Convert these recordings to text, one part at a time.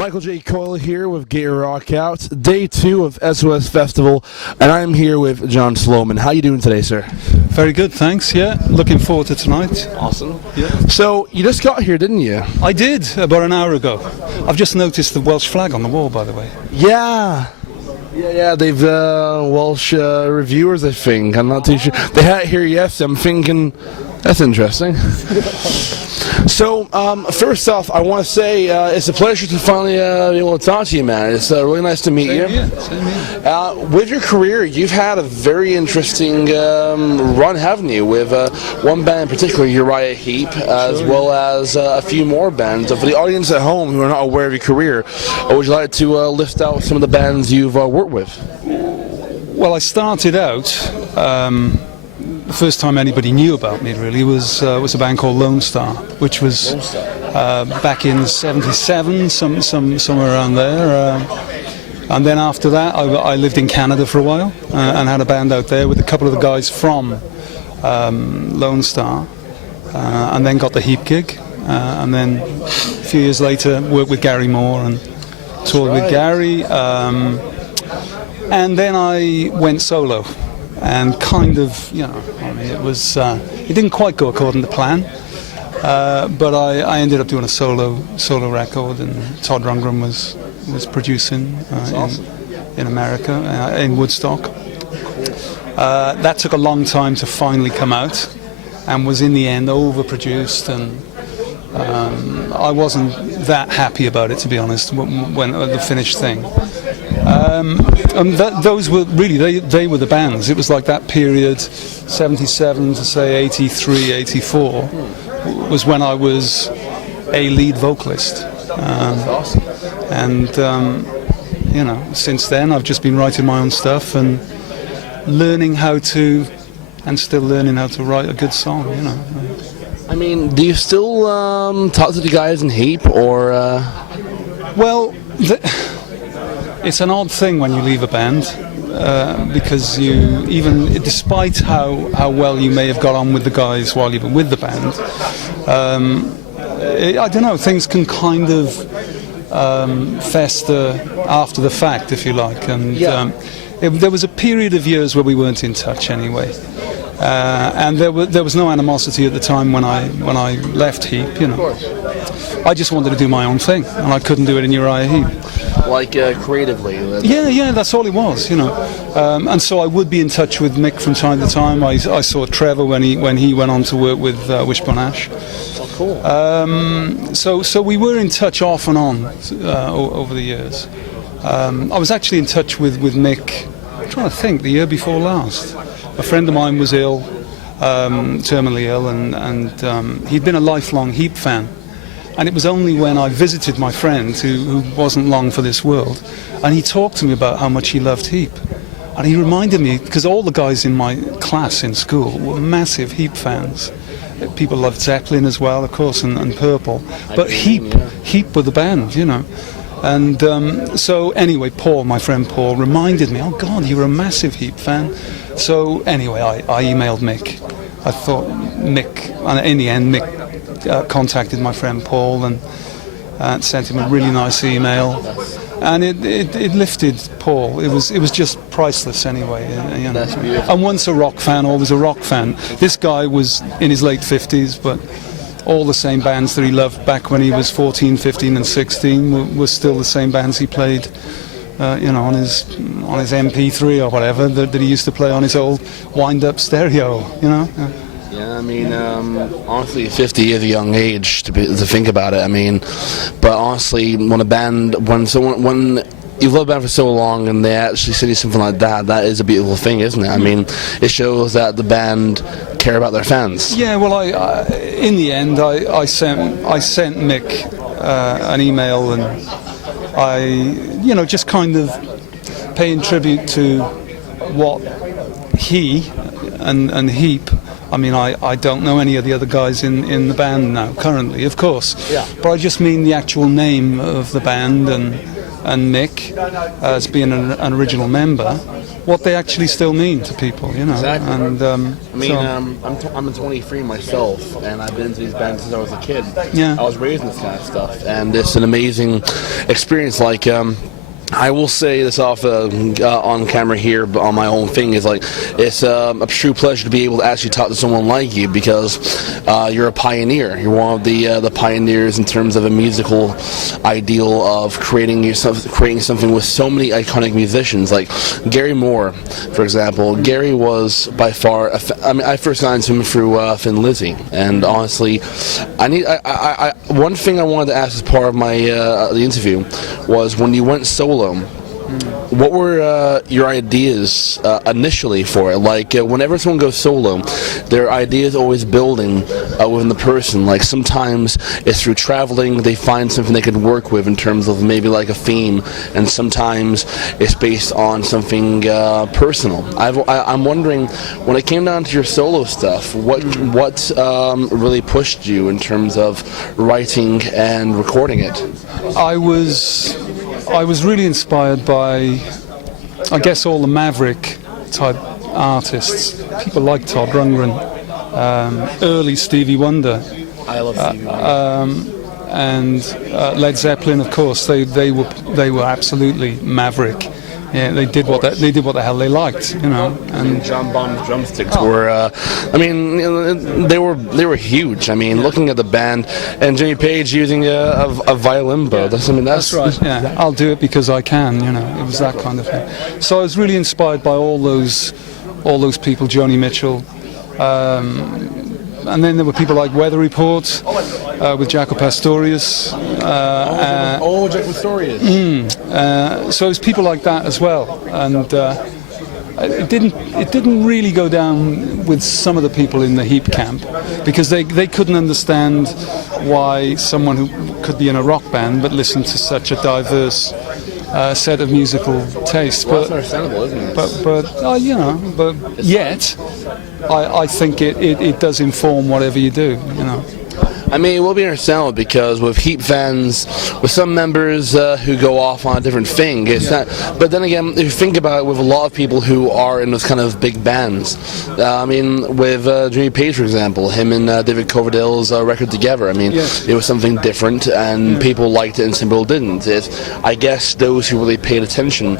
Michael J. Coyle here with Gator Rock Out, day 2 of SOS Festival, and I'm here with John Sloman. How you doing today, sir? Very good, thanks. Yeah, looking forward to tonight. Awesome. Yeah. So, you just got here, didn't you? I did, about an hour ago. I've just noticed the Welsh flag on the wall, by the way. Yeah. Yeah, they've Welsh reviewers, I think. I'm not too sure. They had it here yesterday. I'm thinking, that's interesting. So, first off, I want to say it's a pleasure to finally be able to talk to you, man. It's really nice to meet you. Same here. With your career, you've had a very interesting run, haven't you? With one band in particular, Uriah Heep, as well as a few more bands. For the audience at home who are not aware of your career, would you like to lift out some of the bands you've worked with? Well, I started out. The first time anybody knew about me really was a band called Lone Star, which was back in '77, somewhere around there. And then after that, I lived in Canada for a while and had a band out there with a couple of the guys from Lone Star, and then got the Heep gig, and then a few years later worked with Gary Moore and toured with Gary, and then I went solo. And kind of, it didn't quite go according to plan, but I ended up doing a solo record, and Todd Rundgren was producing in America, in Woodstock. That took a long time to finally come out, and was in the end overproduced, and I wasn't that happy about it, to be honest, when the finished thing. And those were really, they were the bands. It was like that period, 77 to say 83, 84, was when I was a lead vocalist. And, since then I've just been writing my own stuff and still learning how to write a good song, I mean, do you still talk to the guys in Heep, or...? Well, it's an odd thing when you leave a band, because despite how well you may have got on with the guys while you were with the band, I don't know, things can kind of fester after the fact, if you like, and there was a period of years where we weren't in touch anyway. And there was no animosity at the time when I left Heep, I just wanted to do my own thing, and I couldn't do it in Uriah Heep. Like creatively? Yeah, that's all it was, And so I would be in touch with Mick from time to time. I saw Trevor when he went on to work with Wishbone Ash. Oh, cool. So we were in touch off and on over the years. I was actually in touch with Mick, I'm trying to think, the year before last. A friend of mine was ill, terminally ill, and he'd been a lifelong Heep fan. And it was only when I visited my friend, who wasn't long for this world, and he talked to me about how much he loved Heep. And he reminded me, because all the guys in my class in school were massive Heep fans. People loved Zeppelin as well, of course, and Purple. But Heep were the band, And so anyway, Paul, my friend Paul, reminded me, oh God, you were a massive Heep fan. So anyway, I emailed Mick. I thought Mick, and in the end, Mick contacted my friend Paul and sent him a really nice email, and it lifted Paul. It was just priceless anyway. That's beautiful. And once a rock fan, always a rock fan. This guy was in his late 50s, but all the same bands that he loved back when he was 14, 15 and 16 were still the same bands he played on his MP3 or whatever that he used to play on his old wind-up stereo, Yeah, I mean, honestly, 50 is a young age to think about it. I mean, but honestly, when you've loved a band for so long and they actually send you something like that is a beautiful thing, isn't it? I mean, it shows that the band care about their fans. Yeah, well, in the end, I sent Mick an email, and I, just kind of paying tribute to what he and Heep. I mean, I don't know any of the other guys in the band now, currently, of course. Yeah. But I just mean the actual name of the band and Mick as being an original member. what they actually still mean to people, you know. Exactly. And I mean, I'm 23 myself, and I've been into these bands since I was a kid. Yeah. I was raised in this kind of stuff, and it's an amazing experience. Like, I will say this off on camera here, but on my own thing is like it's a true pleasure to be able to actually talk to someone like you, because you're a pioneer. You're one of the pioneers in terms of a musical ideal of creating something with so many iconic musicians. Like Gary Moore, for example. Gary was by far. I first got into him through Thin Lizzy, and honestly, one thing I wanted to ask as part of my the interview was when you went solo. What were your ideas initially for it? Like, whenever someone goes solo, their ideas always building within the person. Like, sometimes it's through traveling, they find something they can work with in terms of maybe like a theme, and sometimes it's based on something personal. I'm wondering, when it came down to your solo stuff, what really pushed you in terms of writing and recording it? I was really inspired by, I guess, all the Maverick type artists. People like Todd Rundgren, early Stevie Wonder. I love Stevie Wonder. And Led Zeppelin, of course. They were absolutely Maverick. Yeah, they did what the hell they liked, you know. And John Bond's drumsticks were, I mean, they were huge. I mean, looking at the band and Jimmy Page using a violin bow. That's right. Yeah, I'll do it because I can. You know, it was that kind of thing. So I was really inspired by all those people, Joni Mitchell. And then there were people like Weather Report with Jaco Pastorius. Jaco Pastorius. So it was people like that as well, and it didn't really go down with some of the people in the Heep camp, because they couldn't understand why someone who could be in a rock band but listen to such a diverse set of musical tastes. Well, that's understandable, isn't it? You know, but yet I think it does inform whatever you do, you know. I mean, it will be understandable, because with Heep fans, with some members who go off on a different thing, it's not. But then again, if you think about it, with a lot of people who are in those kind of big bands, I mean, with Jimmy Page, for example, him and David Coverdale's record together, I mean, it was something different, and people liked it and some people didn't. I guess those who really paid attention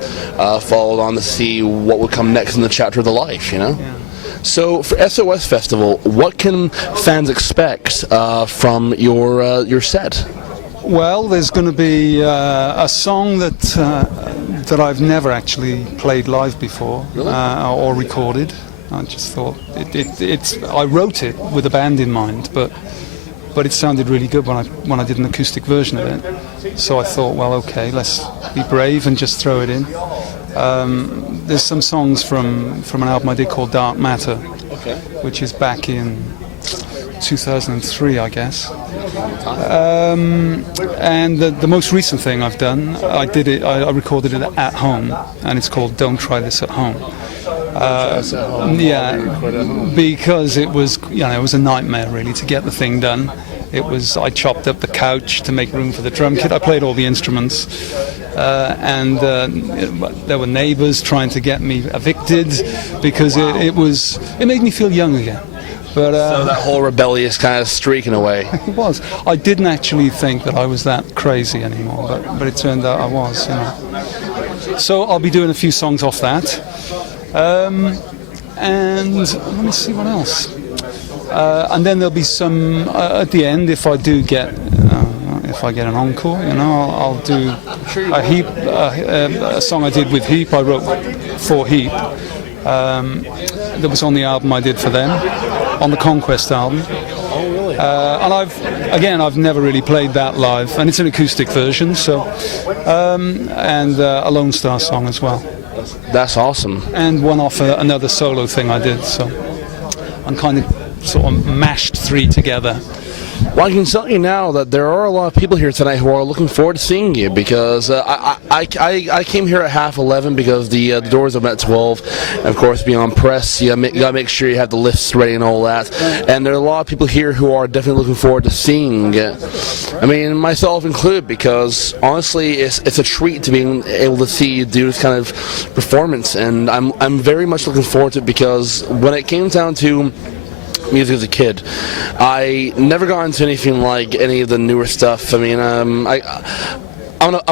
followed on to see what would come next in the chapter of the life, you know? Yeah. So for SOS Festival, what can fans expect from your set? Well, there's going to be a song that I've never actually played live before, really? Or recorded. I just thought I wrote it with a band in mind, but it sounded really good when I did an acoustic version of it. So I thought, well, okay, let's be brave and just throw it in. There's some songs from an album I did called Dark Matter, which is back in 2003, I guess. And the most recent thing I've done, I recorded it at home, and it's called Don't Try This at Home. Because it was a nightmare really to get the thing done. I chopped up the couch to make room for the drum kit. I played all the instruments, and there were neighbours trying to get me evicted because it made me feel young again. But so that whole rebellious kind of streak in a way. It was. I didn't actually think that I was that crazy anymore, but it turned out I was. You know. So I'll be doing a few songs off that, and let me see what else. And then there'll be some at the end if I get an encore. You know, I'll do a Heep, a song I did with Heep. I wrote for Heep. That was on the album I did for them, on the Conquest album. Oh, really? And I've never really played that live, and it's an acoustic version. So, and a Lone Star song as well. That's awesome. And one off another solo thing I did. So I'm kind of sort of mashed three together. Well, I can tell you now that there are a lot of people here tonight who are looking forward to seeing you, because I came here at 11:30 because the doors open at 12. And of course, being on press, you gotta make sure you have the lists ready and all that. And there are a lot of people here who are definitely looking forward to seeing it. I mean, myself included, because honestly, it's a treat to being able to see you do this kind of performance, and I'm very much looking forward to it, because when it came down to music as a kid, I never got into anything like any of the newer stuff. I mean, I'm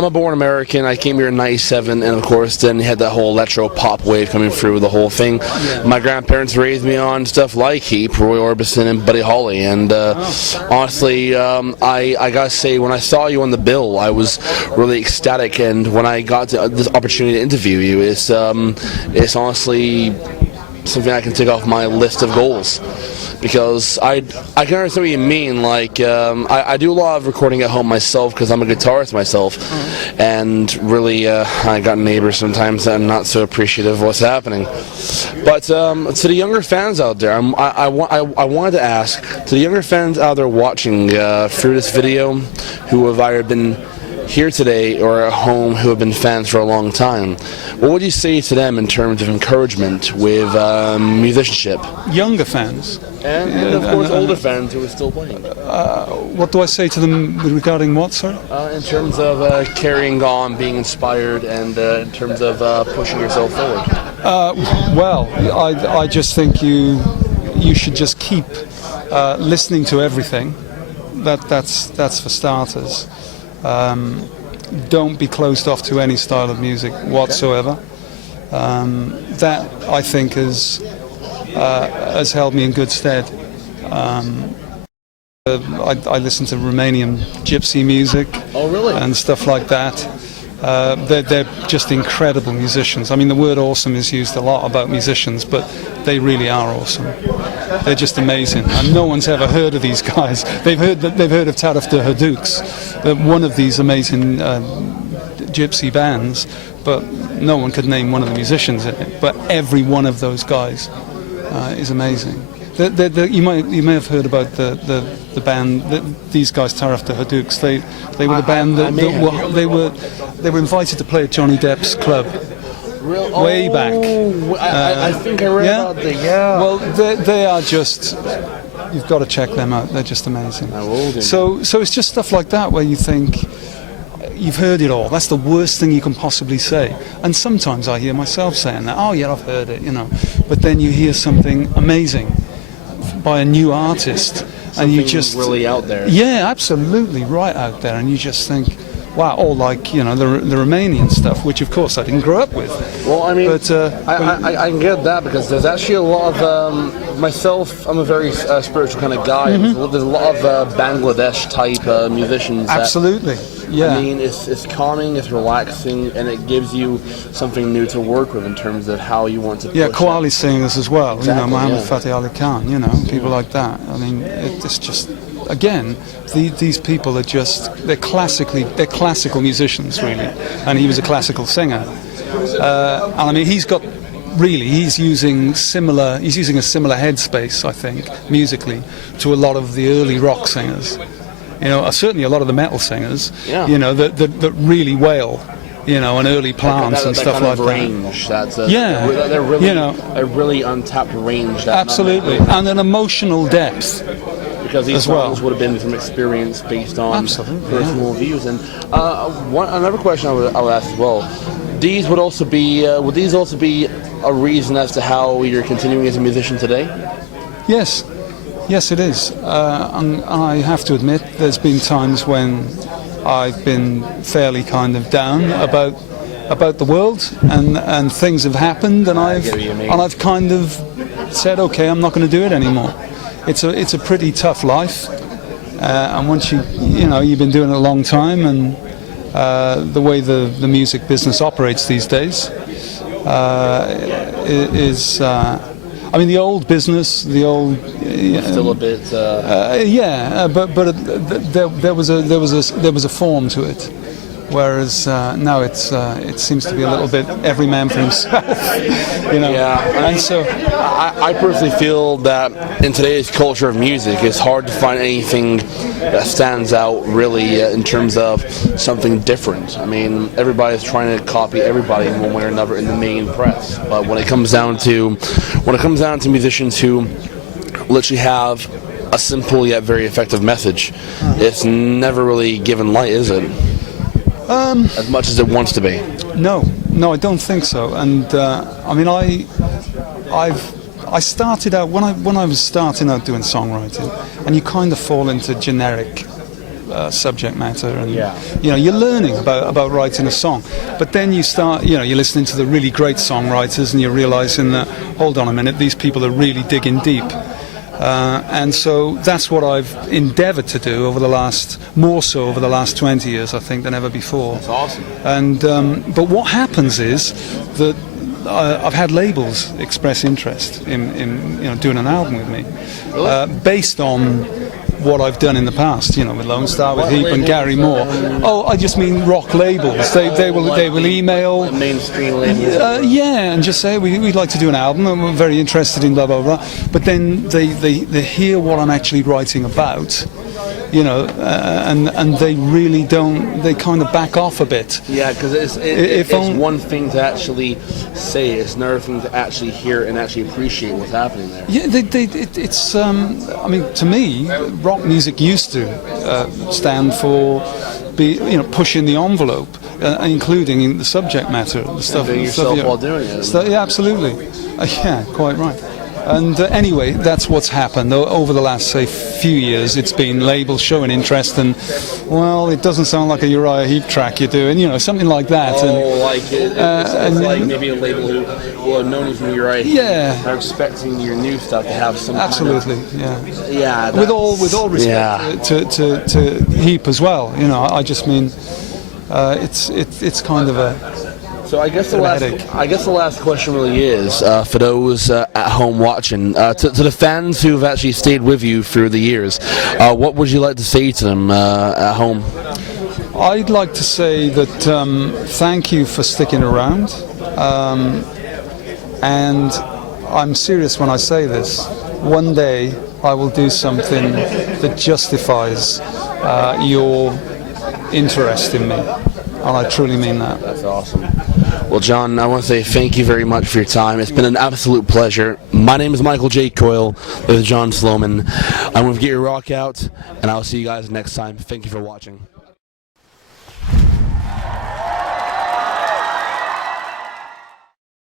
a born American. I came here in '97, and of course, then you had that whole electro pop wave coming through the whole thing. Yeah. My grandparents raised me on stuff like Heep, Roy Orbison, and Buddy Holly. And honestly, I gotta say, when I saw you on the bill, I was really ecstatic. And when I got this opportunity to interview you, it's honestly something I can take off my list of goals. Because I can understand what you mean. Like, I do a lot of recording at home myself, because I'm a guitarist myself, and really I got neighbors sometimes that are not so appreciative of what's happening. But to the younger fans out there, I wanted to ask, to the younger fans out there watching through this video, who have either been here today or at home, who have been fans for a long time, what would you say to them in terms of encouragement with musicianship? Younger fans? And of course older fans who are still playing. What do I say to them regarding what, sir? In terms of carrying on, being inspired, and in terms of pushing yourself forward. Well, I just think you should just keep listening to everything. That's for starters. Don't be closed off to any style of music whatsoever. That, I think, has held me in good stead. I listen to Romanian gypsy music. Oh, really? And stuff like that. They're just incredible musicians. I mean, the word awesome is used a lot about musicians, but they really are awesome. They're just amazing, and no one's ever heard of these guys. They've heard of Taraf the Hadouks, one of these amazing gypsy bands, but no one could name one of the musicians in it. But every one of those guys is amazing. You may have heard about the band. These guys, Taraf the Hadouks. They were the band they were invited to play at Johnny Depp's club. Way back. I think I read about that. Yeah. Well, they are just. You've got to check them out. They're just amazing. I will do. So it's just stuff like that where you think you've heard it all. That's the worst thing you can possibly say. And sometimes I hear myself saying that. Oh yeah, I've heard it. But then you hear something amazing by a new artist, and you just really out there. Yeah, absolutely right out there, and you just think, wow. Or like the Romanian stuff, which of course I didn't grow up with. Well, I mean, but I can get that, because there's actually a lot of myself. I'm a very spiritual kind of guy. Mm-hmm. There's a lot of Bangladesh type musicians. Absolutely. Yeah. I mean, it's calming, it's relaxing, and it gives you something new to work with in terms of how you want to. Yeah, Qawwali singers as well. Exactly, Muhammad Fateh Ali Khan. People like that. I mean, it's just. Again, these people are they're classical musicians, really, and he was a classical singer. And I mean, he's using a similar headspace, I think, musically, to a lot of the early rock singers. Certainly a lot of the metal singers, that really wail. And early plants and stuff like that. Range. That's they're really, a really untapped range. Absolutely, and an emotional depth. Because these songs would have been from experience based on personal views. And another question I would ask as well: these would these also be a reason as to how you're continuing as a musician today? Yes, it is. And I have to admit, there's been times when I've been fairly kind of down about the world, and things have happened, and I've kind of said, okay, I'm not going to do it anymore. It's a pretty tough life, and once you've been doing it a long time, and the way the music business operates these days is. I mean, the old business, still a bit. But there was a form to it, Whereas now it seems to be a little bit every man for himself, you know. Yeah, and so I personally feel that in today's culture of music, it's hard to find anything that stands out really in terms of something different. I mean, everybody's trying to copy everybody in one way or another in the main press. But when it comes down to musicians who literally have a simple yet very effective message, it's never really given light, is it? As much as it wants to be. No, I don't think so. And I mean, I started out when I was starting out doing songwriting, and you kind of fall into generic subject matter, and you know, you're learning about writing a song, but then you start, you know, you're listening to the really great songwriters, and you're realizing that, hold on a minute, these people are really digging deep. And so that's what I've endeavoured to do more so over the last 20 years, I think, than ever before. That's awesome. And but what happens is that I've had labels express interest in you know, doing an album with me, based on what I've done in the past, you know, with Lone Star, with Heep and Gary Moore. Oh, I just mean rock labels. They will email mainstream labels. Yeah, and just say we'd like to do an album and we're very interested in blah blah blah. But then they hear what I'm actually writing about, you know, and they really don't. They kind of back off a bit. Yeah, because it's one thing to actually say, it's another thing to actually hear and actually appreciate what's happening there. Yeah, it's. I mean, to me, rock music used to stand for pushing the envelope, including in the subject matter, the stuff. Doing yourself while doing it. Yeah, absolutely. Yeah, quite right. And anyway, that's what's happened over the last, say, few years. It's been labels showing interest, and well, it doesn't sound like a Uriah Heep track you're doing, you know, something like that. It's like maybe a label who are known as Uriah Heep. Yeah, are expecting your new stuff to have some. Absolutely, kind of, yeah. With all respect to Heep as well, you know. I just mean, it's kind of a. So I guess the last question really is for those at home watching, to the fans who've actually stayed with you through the years, what would you like to say to them at home? I'd like to say that thank you for sticking around, and I'm serious when I say this. One day I will do something that justifies your interest in me, and I truly mean that. That's awesome. Well, John, I want to say thank you very much for your time. It's been an absolute pleasure. My name is Michael J. Coyle. This is John Sloman. I'm going to get your rock out, and I'll see you guys next time. Thank you for watching.